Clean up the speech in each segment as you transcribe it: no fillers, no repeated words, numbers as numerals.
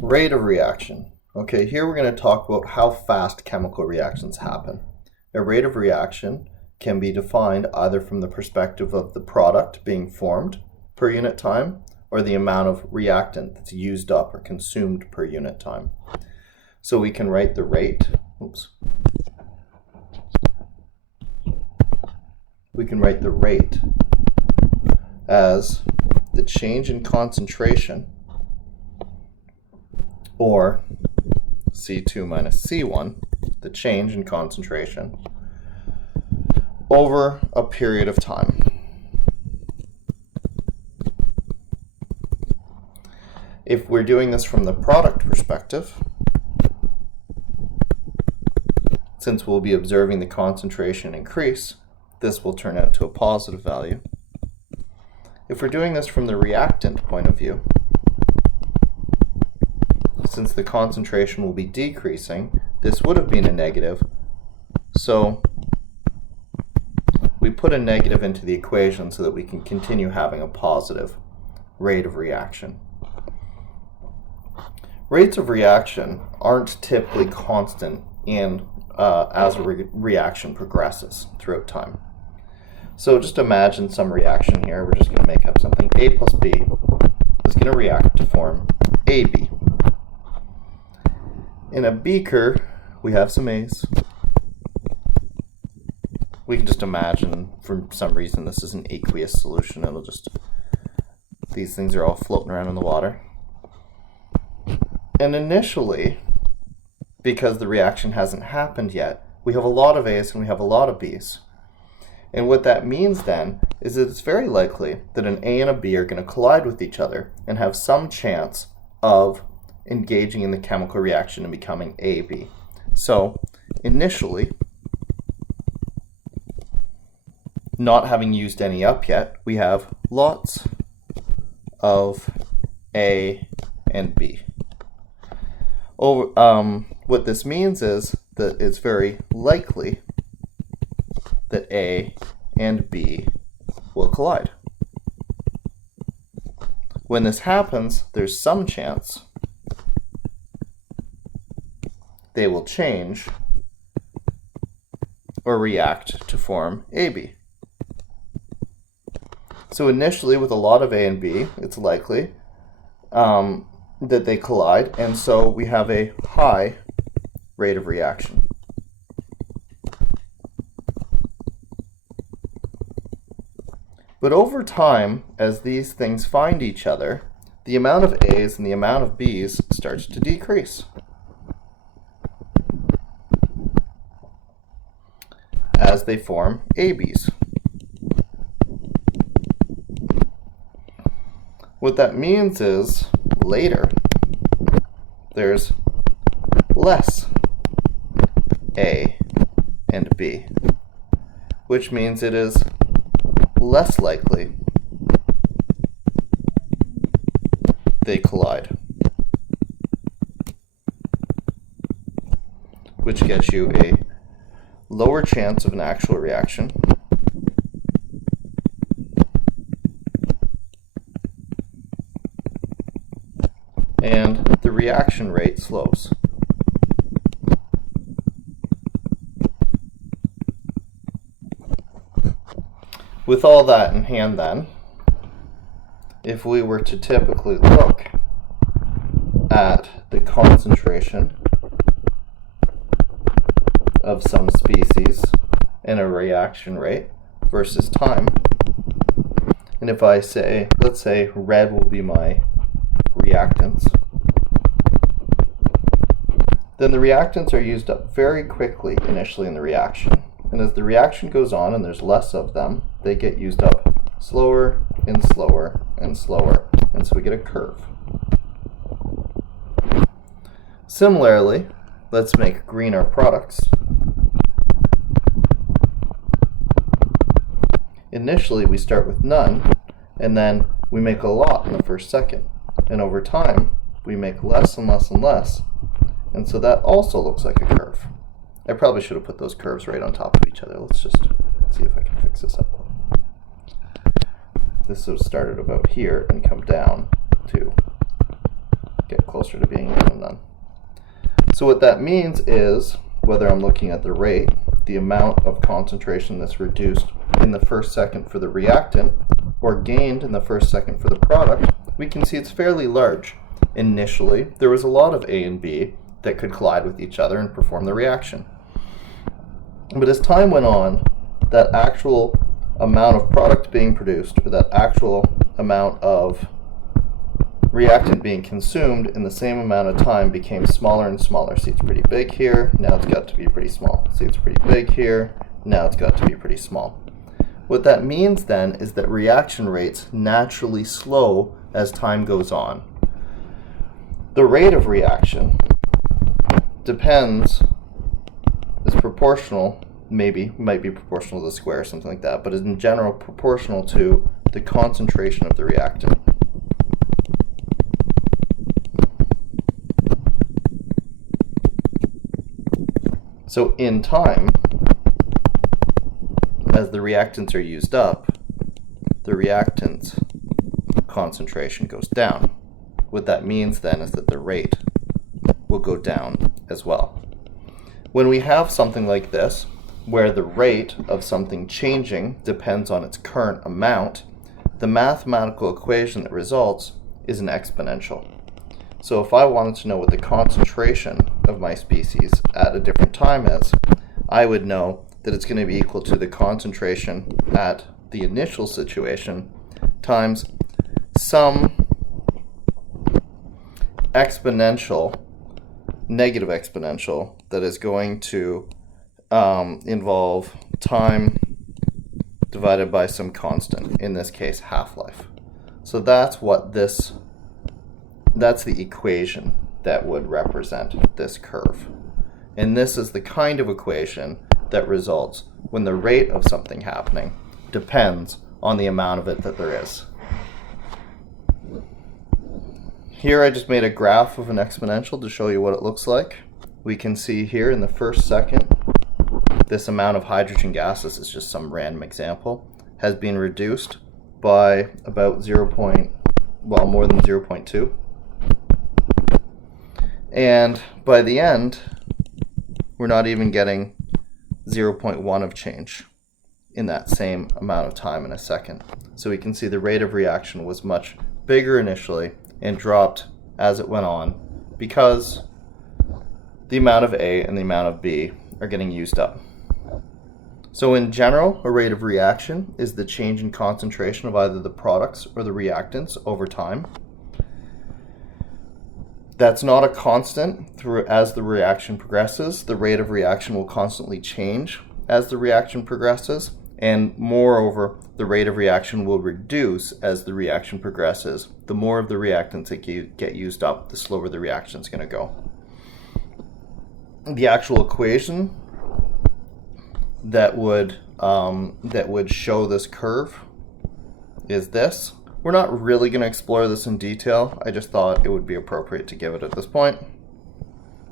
Rate of reaction. Okay, here we're going to talk about how fast chemical reactions happen. A rate of reaction can be defined either from the perspective of the product being formed per unit time or the amount of reactant that's used up or consumed per unit time. So we can write the rate, as the change in concentration, or C2 minus C1, the change in concentration, over a period of time. If we're doing this from the product perspective, since we'll be observing the concentration increase, this will turn out to a positive value. If we're doing this from the reactant point of view, since the concentration will be decreasing, this would have been a negative, so we put a negative into the equation so that we can continue having a positive rate of reaction. Rates of reaction aren't typically constant as a reaction progresses throughout time. So just imagine some reaction here. We're just going to make up something. A plus B is going to react to form AB. In a beaker, we have some A's. We can just imagine, for some reason, this is an aqueous solution. These things are all floating around in the water. And initially, because the reaction hasn't happened yet, we have a lot of A's and we have a lot of B's. And what that means then is that it's very likely that an A and a B are going to collide with each other and have some chance of engaging in the chemical reaction and becoming AB. So initially, not having used any up yet, we have lots of A and B. What this means is that it's very likely that A and B will collide. When this happens, there's some chance they will change or react to form AB. So initially, with a lot of A and B, it's likely that they collide, and so we have a high rate of reaction. But over time, as these things find each other, the amount of A's and the amount of B's starts to decrease. As they form ABs. What that means is, later, there's less A and B, which means it is less likely they collide, which gets you a lower chance of an actual reaction and the reaction rate slows. With all that in hand then, if we were to typically look at the concentration of some species and a reaction rate versus time, and if I say, let's say red will be my reactants, then the reactants are used up very quickly initially in the reaction. And as the reaction goes on and there's less of them, they get used up slower and slower and slower. And so we get a curve. Similarly, let's make green our products. Initially, we start with none, and then we make a lot in the first second. And over time, we make less and less and less. And so that also looks like a curve. I probably should have put those curves right on top of each other. Let's just see if I can fix this up. This would have started about here and come down to closer to being even none. So what that means is, whether I'm looking at the rate, the amount of concentration that's reduced in the first second for the reactant, or gained in the first second for the product, we can see it's fairly large. Initially, there was a lot of A and B that could collide with each other and perform the reaction. But as time went on, that actual amount of product being produced, or that actual amount of reactant being consumed in the same amount of time, became smaller and smaller. See, it's pretty big here, now it's got to be pretty small. See, it's pretty big here, now it's got to be pretty small. What that means then is that reaction rates naturally slow as time goes on. The rate of reaction depends, is proportional, might be proportional to the square or something like that, but is in general proportional to the concentration of the reactant. So in time, as the reactants are used up, the reactant's concentration goes down. What that means then is that the rate will go down as well. When we have something like this, where the rate of something changing depends on its current amount, the mathematical equation that results is an exponential. So if I wanted to know what the concentration of my species at a different time is, I would know that it's going to be equal to the concentration at the initial situation times some exponential, negative exponential, that is going to involve time divided by some constant, in this case half-life. So that's the equation that would represent this curve. And this is the kind of equation that results when the rate of something happening depends on the amount of it that there is. Here I just made a graph of an exponential to show you what it looks like. We can see here in the first second, this amount of hydrogen gas, this is just some random example, has been reduced by about more than 0.2. And by the end, we're not even getting 0.1 of change in that same amount of time in a second. So we can see the rate of reaction was much bigger initially and dropped as it went on because the amount of A and the amount of B are getting used up. So in general, a rate of reaction is the change in concentration of either the products or the reactants over time. That's not a constant as the reaction progresses. The rate of reaction will constantly change as the reaction progresses, and moreover, the rate of reaction will reduce as the reaction progresses. The more of the reactants that get used up, the slower the reaction is going to go. The actual equation that would show this curve is this. We're not really going to explore this in detail. I just thought it would be appropriate to give it at this point.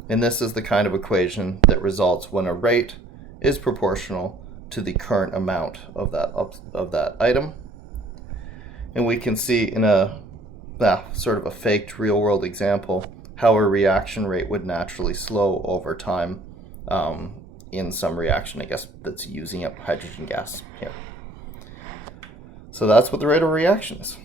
And this is the kind of equation that results when a rate is proportional to the current amount of that item. And we can see in a sort of a faked real-world example how a reaction rate would naturally slow over time in some reaction, I guess, that's using up hydrogen gas here. So that's what the rate of reaction is.